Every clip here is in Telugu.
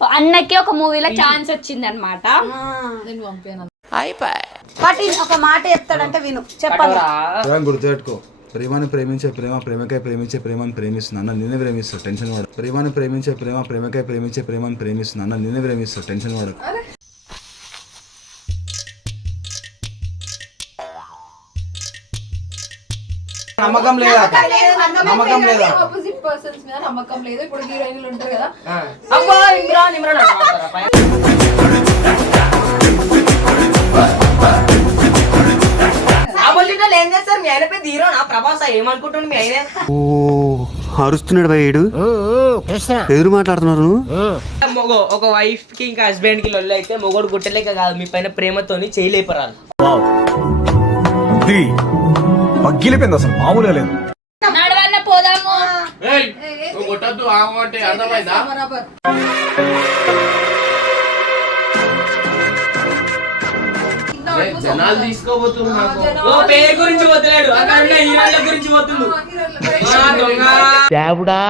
అన్నకి ఒక మూవీలో ఛాన్స్ వచ్చింది అనమాట ఒక మాట చెప్తాడంటే విను. చెప్పండి ప్రేమ గుర్తుపెట్టుకో ప్రేమని ప్రేమించే ప్రేమ ప్రేమకై ప్రేమించే ప్రేమని ప్రేమిస్తుంది. అన్న నిన్నే ప్రేమిస్తా టెన్షన్ వాడు ప్రేమని ప్రేమించే ప్రేమ ప్రేమకై ప్రేమించే ప్రేమని ప్రేమిస్తుంది. అన్న నిన్నే ప్రేమిస్తా టెన్షన్ వాడు నమ్మకం లేదా నమ్మకం లేదా ఆపోజిట్ పర్సన్స్ మీద నమ్మకం లేదు. ఇప్పుడు హీరోయిన్లు ఉంటారు కదా. అబ్బా ఇమ్రాన్ ఇమ్రాన్ ఏం చేస్తారు? మీ ఆయన పెద్ద హీరో నా ప్రభాస్ ఏమనుకుంటుండు మీ ఆయన? ఓ అరుస్తున్నాడు భయ్యుడు ఎదురు మాట్లాడుతున్నారు మొగో ఒక వైఫ్కి ఇంకా హస్బెండ్కి లొల్లి అయితే మొగోడు గుట్టలేక కాదు మీ పైన ప్రేమతోని చేయలేపరాలు పగ్గిలిపోయింది అసలు మామూలుగా లేదు నడవన్న పోదాము కొట్టద్దు ఆమె అంటే అర్థమైందా బరాబర్ అరే, జనాలు తీసుకోబోతున్నారు నాకు ఓ పేరు గురించి వదిలేడు అక్కడ ఉన్న. దేవుడా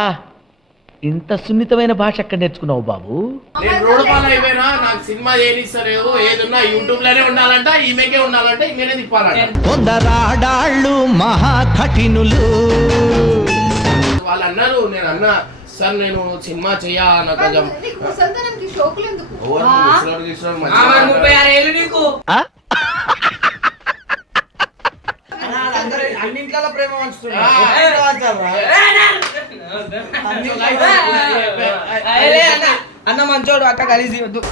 ఇంత సున్నితమైన భాష ఎక్కడ నేర్చుకున్నావు బాబు? నేను రోడ్ పాలు అయిపోయినా నాకు సినిమా ఏనిస్తలేదు ఏదున్నా యూట్యూబ్లోనే ఉండాలంట ఈమెకే ఉండాలంట ఈమెనే తిప్పాలంట. కొందరాడాళ్ళు మహా కఠినులు. వాళ్ళు అన్నారు నేను అన్నా సార్ నేను సినిమా చెయ్యా నాకు కొంచెం. నీకు ముసల్దానానికి షోకులు ఎందుకు? ఎవరు ముసలోడు గిసలోడు మంచిగా ఆ, మరి ముప్పై. ఆరు ఏళ్ళు నీకు. అన్నింట్లో ప్రేమ అన్న అన్న మంచోడు అక్క కలిసి వద్దు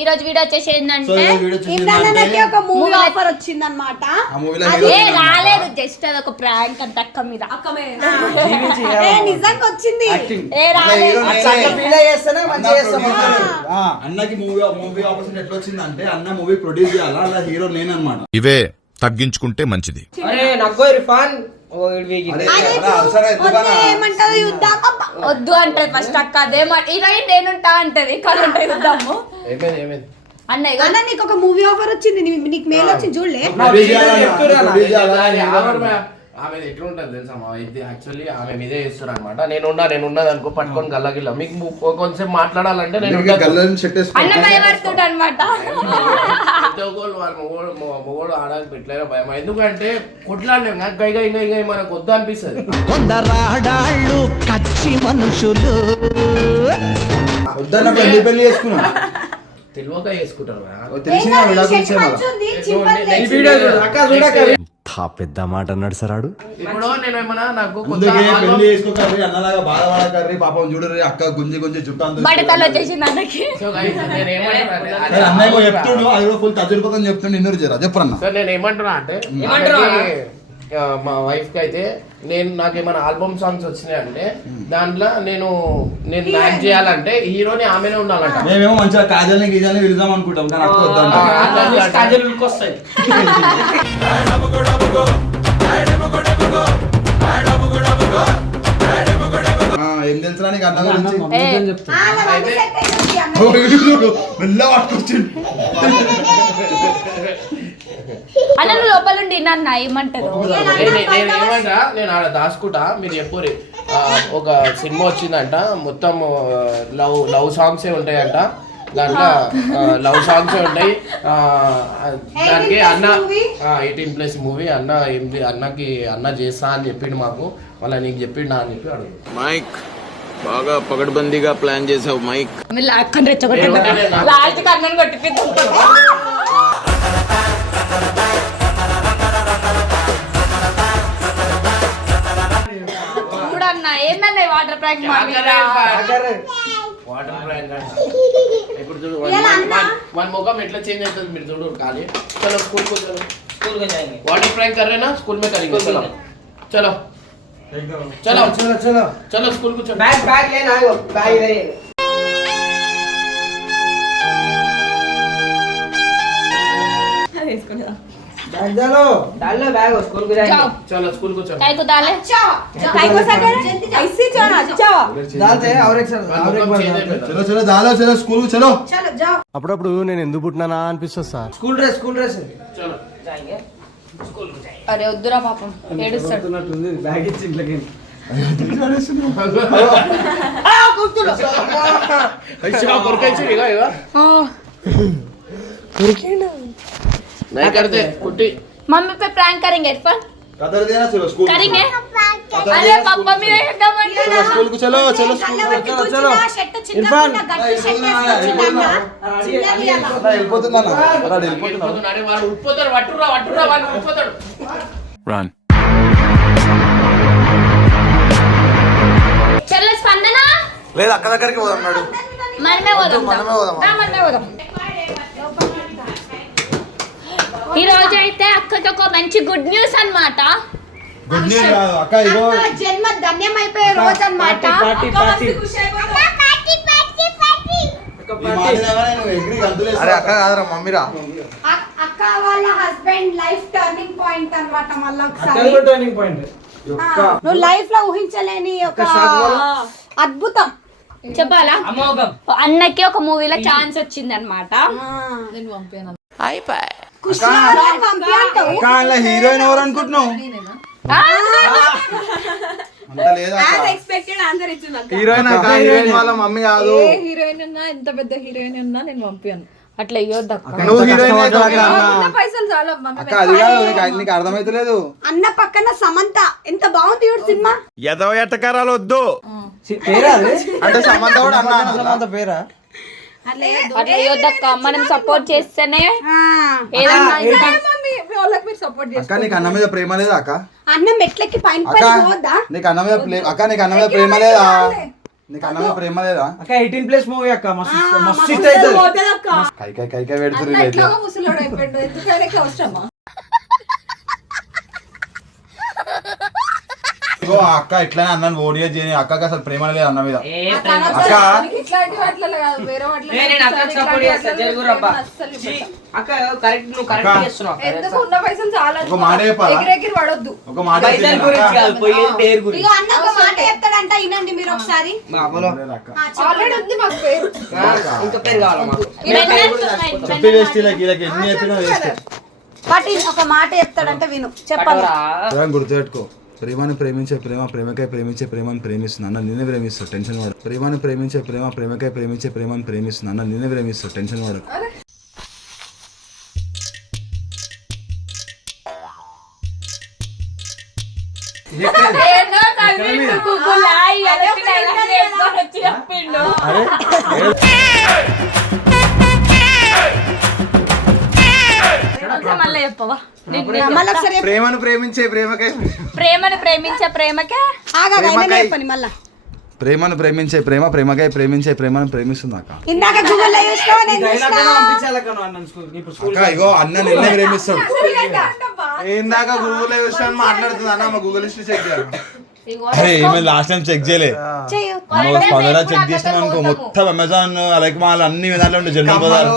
ఈ రోజు వీడియో వచ్చేసి ఏంటంటే ఇమ్రాన్ అన్నకి ఒక మూవీ ఆఫర్ వచ్చిందన్నమాట. ఆ మూవీలో అదే రాలేదు జస్ట్ అది ఒక ప్రాంక్ అంత అక్క మీద. ఏ నిజంగా వచ్చింది. ఏ రాలేదు. అన్నకి మూవీ మూవీ ఆపర్చునిటీ ఎట్లా వచ్చిందంటే అన్న మూవీ ప్రొడ్యూస్ చేయాలా? అలా హీరో నేనన్నమాట. ఇవే తగ్గించుకుంటే మంచిది. అరే నగ్గో ఇర్ఫాన్ వద్దే అంటది ఫస్ట్ అక్క అదే హీరోయిన్ నేనుంటా అంటది కానీ ఉంటే చూద్దాము ఏమైంది ఏమైంది? అన్న నీకు ఒక మూవీ ఆఫర్ వచ్చింది నీకు మెయిల్ వచ్చింది చూడలే ఆమె ఆమె ఎట్లుంటది తెలుసా మా ఇది యాక్చువల్లీ ఆమె మీదే చేస్తారు అనమాట నేను ఉన్నా నేను ఉన్నది అనుకో పట్టుకొని గల్లగిల్ల. మీకు కొంచెం మాట్లాడాలంటే నేను ఇంకా మొగోడు ఆడాలి పెట్టలేరా భయం. ఎందుకంటే కొట్లాడలేము నాకు గై గై గై గై మనకు వద్దు అనిపిస్తుంది. కొందరాడాళ్ళు కచ్చి మనుషులు. వద్దన్నప్పుడు ఎందుకు పెళ్ళి చేసుకున్నా. తెలియక చేసుకుంటారు తా పెద్ద మాట అన్నాడు సరాడు ఇప్పుడు నేను ఏమన్నా నాకు కొత్త అందుకే ఆల్బమ్ పెళ్ళి చేసుకోకర్రి అన్నలాగా బాధపడకర్రి పాపం చూడరి అక్క గుంజి గుంజి చుట్టూ అంత బడతలు వచ్చేసింది అన్నకి. సో guys, నేను ఏమంటున్నా అంటే, సరే, అన్నయ్య చెప్తుండు అది కూడా ఫుల్ తజురుపతం చెప్తుండు ఇన్నూరు జరా చెప్పరన్న సార్ నేను ఏమంటున్నా అంటే ఏమంటున్నావు ఆమెకి, ఆ, మా వైఫ్కి అయితే నేను నాకు ఏమైనా ఆల్బమ్ సాంగ్స్ వచ్చినాయి అంటే దాంట్లో నేను నేను మ్యాచ్ చేయాలంటే హీరోని ఆమెనే ఉండాలంట. మేమేమో మంచిగా కాజల్ని గీజల్ని వెళ్దాం అనుకుంటాం కానీ అక్క కాజల్ ఉరికొస్తాయి ఏం తెలుసురా నీకు అన్న గురించి. మెల్ల పట్టుకొచ్చిండు. అన్న నువ్వు లోపల ఉండి నన్ను ఏమంటారు? నేను ఏమంటా? నేను ఆడ దాచుకుంటా మీరు చెప్పురి ఆ, ఒక సినిమా వచ్చిందంట. మొత్తం లవ్ లవ్ సాంగ్సే ఉంటాయంట. దాంట్లో లవ్ సాంగ్సే ఉంటాయి. దానికి అన్న? ఎయిటీన్ ప్లస్ మూవీ అన్న ఏంటి అన్నకి అన్న చేస్తా అని చెప్పిండు మాకు. మళ్ళీ నీకు చెప్పిండా అని చెప్పి అడుగు. మైక్ బాగా పగడ్బందీగా ప్లాన్ చేసావు Mike. Last ఏమన్నా వాటర్ ప్యాక్ మా మీద వాటర్ ప్రాంక్ ఇప్పుడు చూడు వాడి- వాడి- వాడి ముఖం ఎట్లా చేంజ్ అవుతుంది మీరు చూడు ఖాళీ చలో స్కూల్ को चलो स्कूल को जाएंगे वाटर प्रैंक कर रहे हैं ना स्कूल में करेंगे चलो चलो चलो చలో చలో चलो स्कूल को चलो बैग बैग लेना है वो बैग इधर ही है। బ్యాగ్ చాలు डाल लो बैग वो स्कूल को जाएंगे जाओ चलो स्कूल को चलो काय को डाले काय को सगळं? ऐसे चल, अच्छा. దాల్తే అవరేక్ సార్ వాడి అవరేక్ ముఖం change అయిపోయింది. చలో చలో దాలో చలో స్కూల్ చలో चलो जाओ అప్పుడప్పుడు నేను ఎందుకు పుట్టినానా అనిపిస్తుంది sir school dress school dress चलो जाएंगे स्कूल को जाएंगे అరే వద్దురా పాపం ఏడుస్తాడు బ్యాగ్ ఇచ్చి ఇంట్లోకి కొరికేసి ఇగో ఇగో नहीं करते कुट्टी मम्मी पे प्रैंक करेंगे इरफान कतर देना चलो स्कूल करेंगे अरे पापा मेरे एकदम चलो स्कूल को चलो चलो स्कूल को చలో ఇర్ఫాన్ వెళ్ళిపోతున్నా వెళ్ళిపోతున్నా వెళ్ళిపోతున్నాడు వాడు ఉడిపోతాడు వట్టురా వట్టురా వాడు ఉడిపోతాడు Run. चलो स्पंदना లేదు అక్క దగ్గరికి పోదన్నాడు మనమే పోదాం మనమే పోదాం. రా, మనమే పోదాం ఈ రోజు అయితే అక్కకి ఒక మంచి గుడ్ న్యూస్ అన్నమాట. గుడ్ న్యూస్ కాదు. అక్క ఇగో జన్మ ధన్యం అయిపోయే రోజు అనమాట పార్టీ పార్టీ. అరే అక్క కాదురా మమ్మీరా అక్క వాళ్ళ హస్బెండ్ లైఫ్ టర్నింగ్ పాయింట్ అన్నమాట మళ్ళీ ఒకసారి. Turning point. ఆ, నువ్వు లైఫ్లో ఊహించలేని ఒక అద్భుతం. చెప్పాలా? అమోఘం. అన్నకి ఒక మూవీలో ఛాన్స్ వచ్చింది అనమాట అక్క అలా హీరోయిన్ ఎవరు అనుకుంటున్నావు? అంత లేదా హీరోయిన్ వాళ్ళ మమ్మీ కాదు. ఏ హీరోయిన్ ఉన్నా ఎంత పెద్ద హీరోయిన్ ఉన్నా నేను పంపాను అట్లా ఇవ్వద్దు నువ్వు హీరోయిన్ అయితే పైసలు చాలా మమ్మీ అక్క అది కాదు నీకు నీకు అర్థమైతలేదు. అన్న పక్కన సమంత ఎంత బాగుంది చూడు సినిమా. ఎదవ ఎట్టకారాలు వద్దు. పేరా అంటే సమంత కూడా అన్న అన్న. సమంత పేరా? అట్లా మనం సపోర్ట్ చేస్తేనే అక్క నీకు అన్న మీద ప్రేమ లేదా అక్క? అన్న పైన నీకు అన్న మీద ప్లే- అక్క నీకు అన్న మీద ప్రేమ లేదా? నీకు అన్న మీద ప్రేమ లేదా? అక్క ఎయిటీన్ ప్లస్ మూవీ అక్క మస్తు మస్తు హిట్ అవుతుంది. కై కై కై కై పెడుతున్నారు ఇగో ఆ అక్క ఇట్లానే అన్నని ఓడియో చేయని అక్కకి అసలు ప్రేమ లేదు అన్న మీద. అక్క? ఒక మాట పడొద్దు. ఒక మాట చెప్తాడంట వినండి మీరు ఒకసారి. చెప్పి వేస్ట్ ఎన్ని చెప్పినా వేస్ట్ బట్ ఒక మాట చెప్తాడంటే విను. గుర్తుపెట్టుకో ప్రేమను ప్రేమించే ప్రేమ ప్రేమకై ప్రేమించే ప్రేమను ప్రేమిస్తుంది అన్న నిన్నే ప్రేమిస్తాడు టెన్షన్ వాడు ప్రేమను ప్రేమించే ప్రేమ ప్రేమకై ప్రేమించే ప్రేమను ప్రేమిస్తుంది అన్న నిన్నే ప్రేమిస్తాడు టెన్షన్ వాడు ఏదో మళ్ళీ చెప్పవా. ప్రేమను ప్రేమించే ప్రేమకై. ప్రేమను ప్రేమించే ప్రేమకే? ఆగా మళ్ళా. ప్రేమను ప్రేమించే ప్రేమ ప్రేమకై ప్రేమించే ప్రేమను ప్రేమిస్తుంది అక్క. ఇందాక నేను చూసినా స్కూల్ అక్క ఇగో అన్న నిన్నే ప్రేమిస్తాడు. ఇందాక గూగుల్ విషయం మాట్లాడుతుంది అన్న మా గూగుల్ హిస్టరీ చెక్ చేయాలి. ఈమె లాస్ట్ టైం చెక్ చేయలే. చెయ్యు. పదరా చెక్ చేసినాం అనుకో మొత్తం అమెజాన్ అలాగే మాల్ అన్ని విధాలు ఉండే జనరల్ బజార్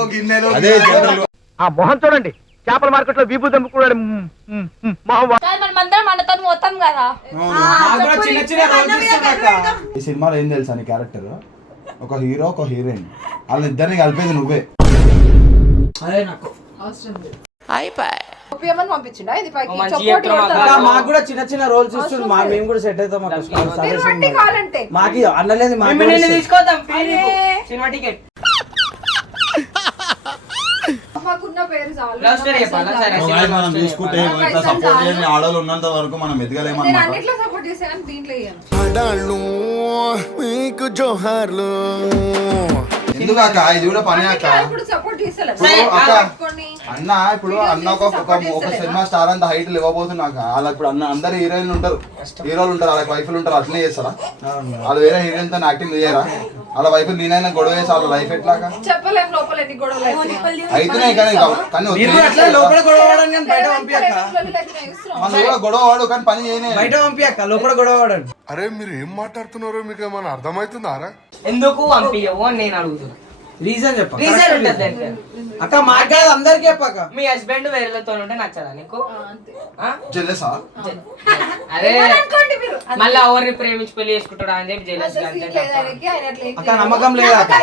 అదే జనరల్ ఆ మొహం చూడండి. చేపల మార్కెట్లో విభూ దమ్ముకున్నాడు ఈ సినిమాలో ఏం తెలుసా నీ క్యారెక్టర్ ఒక హీరో ఒక హీరోయిన్. వాళ్ళిద్దరిని కలిపేది నువ్వే. మాకు కూడా చిన్న చిన్న రోల్స్ ఇస్తుంది మా మేము కూడా సెట్ అవుతాం మాకి. అన్నలేదు. నీకు. సినిమా టికెట్ మాకున్న పేరు చాలు. లవ్ స్టోరీ చెప్పాలా? సరే ఓ సినిమా guys, మనం చూసుకుంటే? ఇట్లా సపోర్ట్ చేయని ఆడవాళ్ళు ఉన్నంత వరకు మనం నేను ఎదగలేమన్నమాట అన్నిట్లో సపోర్ట్ చేసాను దీంట్లో ఇయ్యాను మీకు జోహార్లు. ఎందుకు అక్క? ఇది కూడా పని అక్క. అక్క. అన్న ఇప్పుడు అన్న ఒక ఒక సినిమా స్టార్ అంత హైట్ ఇవ్వబోతున్నాక వాళ్ళ ఇప్పుడు అన్న అందరు హీరోయిన్లు ఉంటారు. హీరోలు ఉంటారు వాళ్ళకి వైఫ్లు ఉంటారు అట్లనే చేస్తారా? వాళ్ళు వేరే హీరోయిన్తో యాక్టింగ్ చేయరా? వాళ్ళ వైఫ్ నేనైనా గొడవ చేసి వాళ్ళ లైఫ్ ఎట్లాగా. అయితేనే కానీ కానీ. మన కూడా గొడవ వాడు కానీ పని చేయనే. బయట పంపియక్క లోపల గొడవ పడండి అరే మీరు ఏం మాట్లాడుతున్నారో మీకు ఏమైనా అర్థమవుతుందారా ఎందుకు పంపించవు అని నేను అడుగుతున్నా. రీజన్ చెప్ప. రీజన్ ఉంటుంది దానికి. అక్క మాట్లాడదు అందరికి చెప్పక్క. మీ హస్బెండ్ వేరేతో ఉంటే నచ్చదా నీకు? ఆ? జెల్లెసా అదే. అనుకోండి మీరు? మళ్ళీ ఎవరిని ప్రేమించి పెళ్ళి చేసుకుంటాడా అని చెప్పి జెలస్ అక్క. నమ్మకం లేదా అక్క?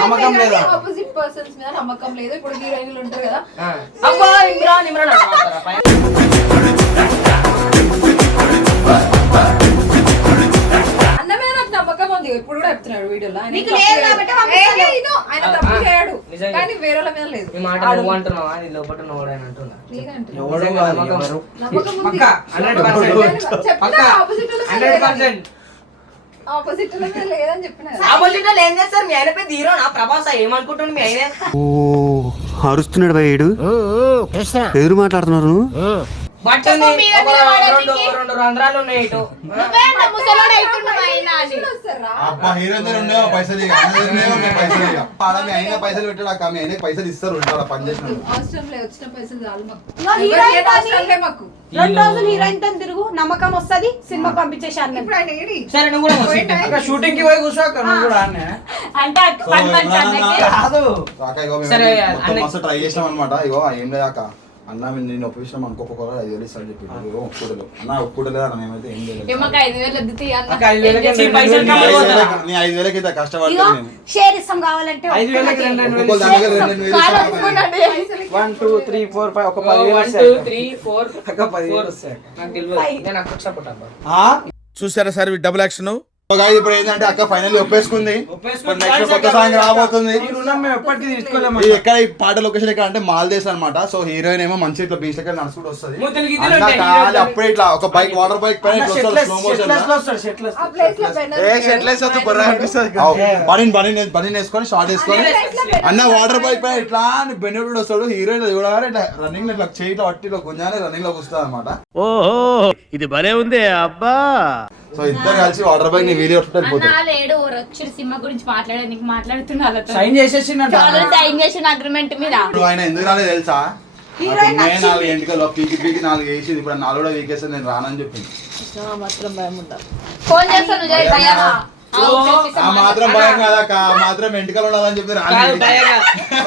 నమ్మకం లేదా ఆపోజిట్ పర్సన్స్ మీద నమ్మకం లేదు. ఇప్పుడు హీరోయిన్లు ఉంటారు కదా. అబ్బా ఇమ్రాన్ ఇమ్రాన్ అంటారా పైన? ఈ మాట నువ్వు అంటున్నావా? అది లోపల నువ్వు అని అంటున్నా. నేనంటున్నా. ఎవడు నిజంగా కాదు, నమ్మకం. ఎవరు? నమ్మకం ఉంది. పక్కా హండ్రెడ్ పర్సెంట్. చెప్పినా పక్కా opposite వాళ్ళ మీద హండ్రెడ్ లేదని. పర్సెంట్. ఆపోజిట్ వాళ్ళ మీద లేదని చెప్పిన కదా. ఆపోజిట్ వాళ్ళు ఏం చేస్తారు? మీ ఆయన పెద్ద హీరోనా ప్రభాస్. ఏమనుకుంటుండు మీ ఆయన? ఓ అరుస్తున్నాడు భయ ఏడు ఎదురు మాట్లాడుతున్నారు? నువ్వు బట్ ఉంది ఒక రెండు రెండు రంధ్రాలు ఉన్నాయి ఇటు? అబ్బా పైసలు ఇక ఇక అయినా పైసలు పెట్టాడు అక్క. మీ అయినా పైసలు ఇస్తారు ఉంటాడు పని రెండు రోజులు హీరోయిన్తో తిరుగు నమ్మకం వస్తది సినిమా పంపించేసి అన్న ఇప్పుడు ఆయన ఏడి? సరే నువ్వు కూడా పోయి వస్తుంది. టైం అక్క షూటింగ్కి పోయి కూర్చో అక్క నువ్వు కూడా అంటే కాదు. సరే, మస్తు ట్రై చేసినాం అనమాట ఇగో ఏం లేదు అక్క. అన్న మేము నేను ఒప్పించినాం అనుకోకపోతే ఐదు వేలు ఇస్తాను చెప్పి ఇగో ఒప్పుకోలేదు అన్న ఒప్పుకోలేదు అన్న మేమైతే ఏం చేయలేదు ఏమో ఐదు వేలకి అయితే కష్టపడతాను షేర్ ఇస్తాం కావాలంటే. One two three four five. ఒక? చూసారా సార్ డబుల్ యాక్షన్ ఇప్పుడు ఏంటంటే అక్క ఫైనల్ ఒప్పేసుకుంది. నెక్స్ట్ కొత్త సాంగ్ రాబోతుంది. ఇది ఎక్కడ ఈ పాట లొకేషన్ ఎక్కడ అంటే మాల్దేశ్ అనమాట సో హీరోయిన్ ఏమో మంచి ఇట్లా బీచ్ దగ్గర నడుచుకుంటూ వస్తుంది. కాదు అప్పుడే ఇట్లా ఒక బైక్ వాటర్ బైక్ పైన స్లో మోషన్లో. ఏ షెట్లెస్ వద్దు బొర్ర అనిపిస్తుంది. బనీన్ బనీన్ బనీన్ వేసుకొని షార్ట్ వేసుకొని అన్న వాటర్ బైక్ పైన ఇట్లా బెన్నెడు వస్తాడు. హీరోయిన్ చూడగానే ఇట్లా రన్నింగ్ ఇట్లా చేయి ఇట్లా పట్టి ఇట్లా గుంజానే రన్నింగ్లోకి వస్తుంది అనమాట ఓహో ఇది భలే ఉంది అబ్బా. సో ఇద్దరు కలిసి వాటర్ బైక్ని వీడియో వెళ్ళిపోతాం లేడు వచ్చి సినిమా గురించి మాట్లాడడానికి మాట్లాడుతున్నా వాళ్ళతో. సైన్ చేసేసిందంట. చాలా సైన్ చేసిన అగ్రిమెంట్ మీద. ఇప్పుడు ఆయన ఎందుకు రాలేదు తెలుసా? నాలుగు ఎంటికలు పీకి పీకి నాలుగు వేసింది. ఇప్పుడు నాలుగు కూడా వీకేస్తే నేను రానని చెప్పింది. ఫోన్ చేస్తాను జై భయ్యా ఆ మాత్రం భయం కాదక్క ఆ మాత్రం ఎంటికలు ఉండాలని చెప్పి కాదు.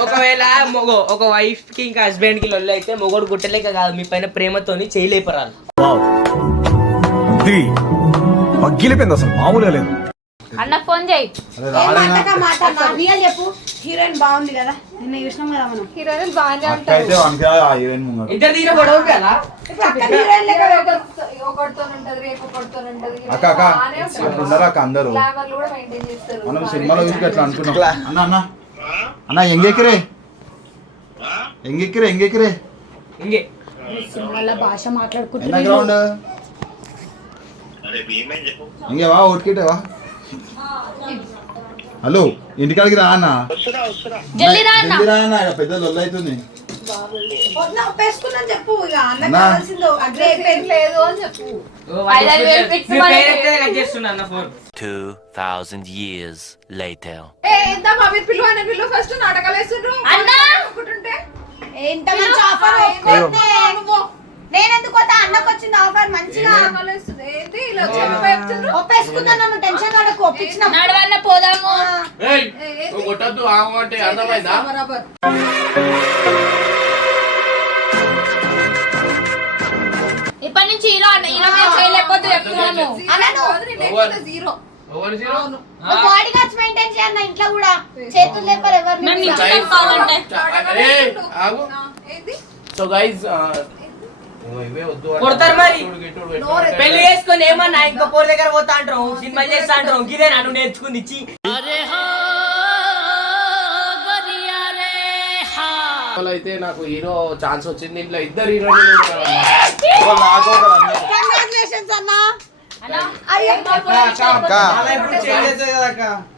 ఒకవేళ మొగ ఒక వైఫ్కి ఇంకా హస్బెండ్కి లొల్లి అయితే మొగోడు గుట్టలేక కాదు. మీ పైన ప్రేమతోని చేయలేపరాలు పగ్గిలిపోయింది అసలు మామూలుగా లేదు. అన్న ఫోన్ చేయి. చెప్పు. హీరోయిన్ బాగుంది కదా నిన్న చూసినాం కదా మనం. హీరోయిన్ బాగానే అక్క ఉంటారు అయితే వానికి ఆ హీరోయిన్ ముంగడు ఇద్దరు తీర గొడవ. కదా ఇప్పుడు అక్క ఉంటది అక్క అందరూ? మనం సినిమాలో చూసి అట్లా అనుకున్నాం? అన్న అన్న. అన్న ఎంగెక్కిరే. ఎంగెక్కిరే ఎంగెక్కిరే. ఇంకే. సినిమాల భాష ఎన్న మాట్లాడుకుంటున్నారు గ్రౌండ్ ఇంకేవా ఓట్కిటేవా హలో ఇంటికాడికి రా అన్న. జల్దీ రా అన్న. జల్దీ రా అన్న ఇక పెద్ద లొల్లు అవుతుంది చెప్పు ఇక అన్న అన్నా. కావాల్సిందో అగ్రే ఏం లేదు అని చెప్పు. ఐదు ఐదు వేలు fix మీ మనకి. పేరు ఎత్తే కట్ చేస్తున్నా అన్న ఫోన్. 2000 years later. ఏ ఇంత మా మీరు పిలువ అని పిలువ ఫస్ట్ నాటకాలు వేస్తుండ్రు? అన్నా! అనుకుంటుంటే ఎంత మంచి ఆఫర్ నేను ఎందుకు పోతా అన్నకు వచ్చింది ఆఫర్ మంచిగా ఏంటి ఇలా ఒప్పేసుకుందాం నన్ను టెన్షన్ పడకు ఒప్పించినాం. నడవన్న పోదాము. ఏయ్ నువ్వు కొట్టద్దు ఆగు అంటే అర్థమైందా? బరాబర్. ఇప్పటి నుంచి హీరో అన్న హీరో మీద చేయలేకపోతే చెప్తున్నాను అన్నను. జీరో ఎవరు? జీరో. బాడీ గార్డ్స్ మెయింటైన్ చేయన్న ఇంట్లో కూడా. చేతులు లేపరు కావాలంటే. ఏంది సో గైస్ కొడతారు మరి. పెళ్ళి చేసుకొని ఏమన్నా ఇంకో పోర్ దగ్గర పోతా అంటారు సినిమా చేస్తా అంటారు ఇదే నన్ను నేర్చుకుంది ఇచ్చి అయితే నాకు హీరో ఛాన్స్ వచ్చింది ఇంట్లో ఇద్దరు హీరోయిన్లు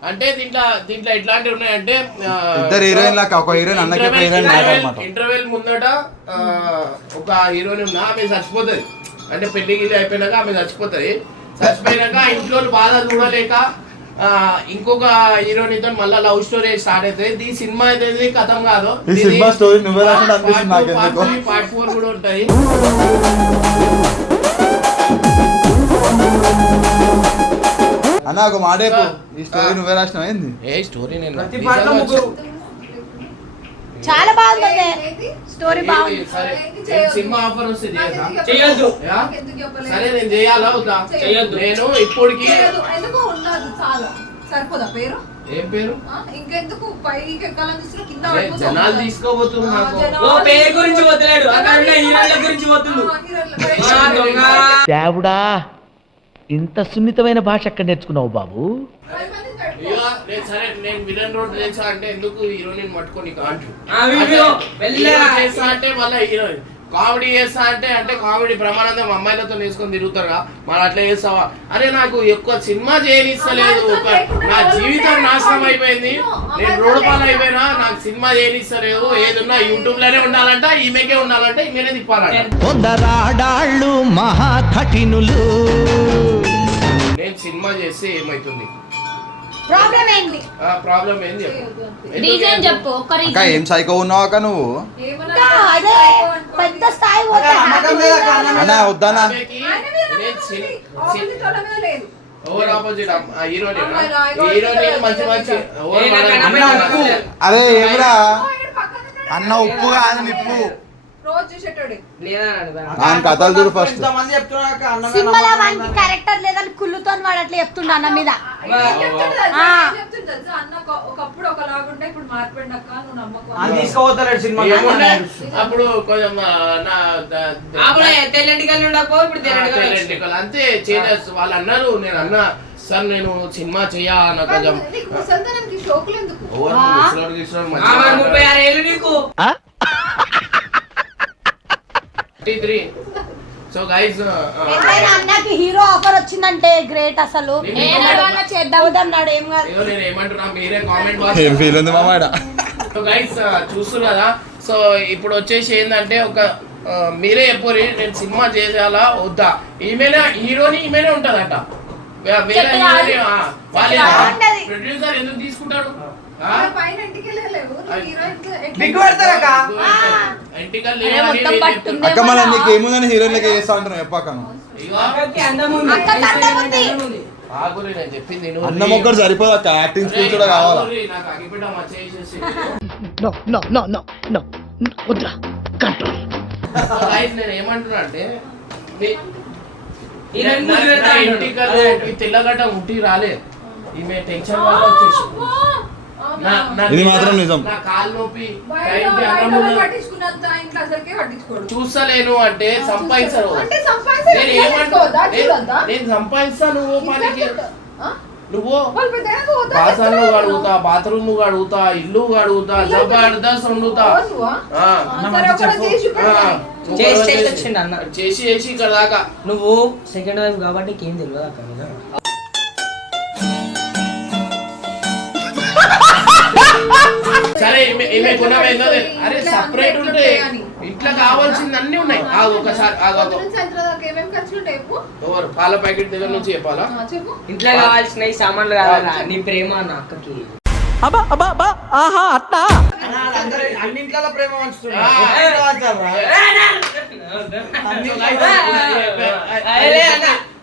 అంటే దీంట్లో దీంట్లో ఎట్లాంటివి ఉన్నాయంటే ఇద్దరు హీరోయిన్ లాగా ఒక హీరోయిన్ అన్నకి ఇంటర్వెల్ ముందట ఒక హీరోయిన్ ఉన్నా ఆమె చచ్చిపోతుంది. అంటే పెళ్ళి గిల్లి అయిపోయినాక ఆమె చచ్చిపోతుంది. చచ్చిపోయినాక ఆ ఇంట్లో బాధ చూడలేక ఇంకొక హీరోయిన్తో మళ్ళీ లవ్ స్టోరీ స్టార్ట్ అవుతుంది. ఈ సినిమా అయితే కథం కాదు. ఈ సినిమా స్టోరీ నువ్వే పార్ట్ ఫోర్ కూడా ఉంటది అన్న ఒక మాట ఈ స్టోరీ నువ్వే రాసినావు? ఏంది? ఏ స్టోరీ నేను చాలా బాగుంది. స్టోరీ? బాగుంది. సినిమా ఆఫర్ వస్తే చేయదా? చేయొద్దు? సరే నేను చేయాలా? వద్దా? చేయొద్దు. నేను ఇప్పటికి ఎందుకు ఉండదు? చాలా. సరిపోదా పేరు? ఏం పేరు? ఇంకెందుకు? పైకి ఎక్కాలని చూస్తున్నా కింద. జనాలు తీసుకోబోతున్నారు పేరు గురించి వదిలేడు అక్కడ హీరోల గురించి దొంగ. దేవుడా. ఇంత సున్నితమైన భాష ఎక్కడ నేర్చుకున్నావు బాబు? కామెడీ చేస్తా అంటే అంటే కామెడీ బ్రహ్మానందం అమ్మాయిలతో వేసుకొని తిరుగుతారుగా. మరి అట్లా చేస్తావా? అరే నాకు ఎక్కువ సినిమా చేయనిస్తలేదు. ఒక నా జీవితం నాశనం అయిపోయింది. నేను రోడ్ పాలు అయిపోయినా నాకు సినిమా చేయనిస్తలేదు. ఏదున్నా యూట్యూబ్లోనే ఉండాలంట ఈమెకే ఉండాలంట ఈమెనే తిప్పాలంట. కొందరాడాళ్ళు మహా కఠినులు. నేను సినిమా చేస్తే ఏమైతుంది? ప్రాబ్లం ఏంటి ఆ ప్రాబ్లం ఏంది రీజన్ చెప్పు ఒక్క అక్క రీజన్ ఏం సైకో ఉన్నావు అక్క నువ్వు? ఇంకా అదే పెద్ద స్థాయి పోతే? అన్న? వద్దానా ఆమెకి నేను సిన్- ఓవర్ ఆపోజిట్ హీరోని? హీరోని మంచి మంచి ఓవర్ అన్న ఉప్పు. అరే ఏమిరా. అన్న ఉప్పు కాదు నిప్పు. రోజు చూసేటోడే. ఆయన కథలు చూడు ఫస్ట్ ఇంతమంది వానికి. క్యారెక్టర్ లేదని కుళ్ళుతో వాడు అట్లా చెప్తుండ అన్న మీద? ఆ. ఒకప్పుడు ఒకలాగుంటే ఇప్పుడు మారిపోయింది అక్క నువ్వు నమ్మకం. అది తీసుకోపోతలేడు సినిమా ఏముండే? అప్పుడు కొంచెం ఆ, నా ద- ద- అప్పుడే తెల్లటి కళ్ళు ఉండకపో ఇప్పుడు. అంతే చేసేసి వాళ్ళు అన్నారు నేను అన్నా సార్ నేను సినిమా చెయ్యా అన్న కొంచెం. నీకు ముసల్తనానికి షోకులు ఎందుకు? ఓవర్ ముసలోడు గిసలోడు ఆ, మంచిగా మరి ముప్పై ఆరు ఏళ్ళు నీకు. త్రీ సో గైస్ అన్నకి హీరో ఆఫర్ వచ్చిందంటే గ్రేట్ అసలు. చేద్దాం ఏం కాదు. నేను ఏమంటున్నా మీరే కామెంట్ ఏం ఫీల్ ఉంది మామ ఈడ? సో గైస్ చూస్తున్నారు కదా? సో ఇప్పుడు వచ్చేసి ఏంటంటే ఒక ఆ, మీరే చెప్పరి నేను సినిమా చేసేయాలా వద్దా? ఈమెనే హీరోని ఈమెనే ఉంటదట. వేరే. ప్రొడ్యూసర్ ఎందుకు తీసుకుంటాడు? అక్క? మళ్ళీ నీకు ఏముందని హీరోయిన్ లెక్క చేస్తా అంటున్నావు చెప్పాక నువ్వు ఇగో, అక్కకి అందం ఉంది. అక్కకి అందం ఉంది. ఆగురి నేను చెప్పింది విను. అన్నం సరిపోదు అక్క యాక్టింగ్ స్కిల్స్ కూడా కావాలా? guys, నేను ఏమంటున్నా అంటే తెల్లగడ్డ ముట్టి రాలే. ఈమె టెన్షన్ వల్ల వచ్చేసి ఇది మాత్రం నిజం. నా చూస్తలేను అంటే సంపాదించరు అంటే సంపాదించే నేను ఏమంటా? నేను- సంపాదిస్తా నువ్వు పనికి? నువ్వు? బాసన్లు చెప్తున్నారు. కడుగుతా బాత్రూమ్ కడుగుతా ఇల్లు కడుగుతా జబర్దస్త్ వండుతా చేసి. చేసి చేసి వచ్చిండు అన్న. చేసి చేసి ఇక్కడ దాకా. నువ్వు సెకండ్ వైఫ్ కాబట్టి నీకేం తెలియదు అక్క సరే ఈమె- తెలి- అరే ఇంట్లో సపరేట్ ఉంటే. ఇంట్లో కావాల్సింది అన్ని ఉన్నాయి ఆగు ఒకసారి ఆగు? ఎవరు పాల ప్యాకెట్ దగ్గర నుంచి చెప్పాలా ఆ, చెప్పు ఇంట్లో కావాల్సిన సామాన్లు కావాలా నీ ప్రేమ అన్న అక్కకి అందరూ అన్నింట్లో ప్రేమ పంచాలా?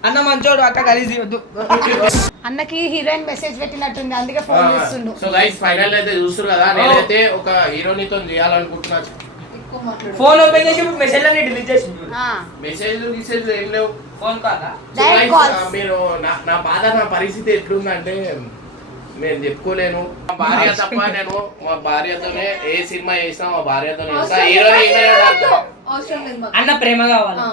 అన్న మంచోడు అక్క కలిసి అన్నకి హీరోయిన్ మెసేజ్ పెట్టినట్టుంది అందుకే ఫోన్ చేస్తుండు. సో గైస్ ఫైనల్ అయితే చూస్తారు కదా? నేనైతే ఒక హీరోనితో చేయాలనుకుంటున్నా. ఫోన్ ఓపెన్ చేసి మెసేజ్ అన్ని డిలీట్ చేసి ఆ, మెసేజ్ గిసేజ్ ఏం లేవు. ఫోన్. ఆ, మీరు నా బాధ నా పరిస్థితి ఎట్లుందంటే నేను చెప్పుకోలేను. మా భార్య తప్ప నేను మా భార్యతోనే ఏ సినిమా చేసినా మా భార్యతోనే చేస్తా. అన్న ప్రేమ కావాలా?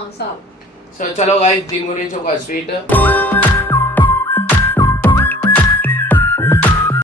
ఆ, చాలు సో చలో గాయస్ దీని గురించి ఒక స్వీట్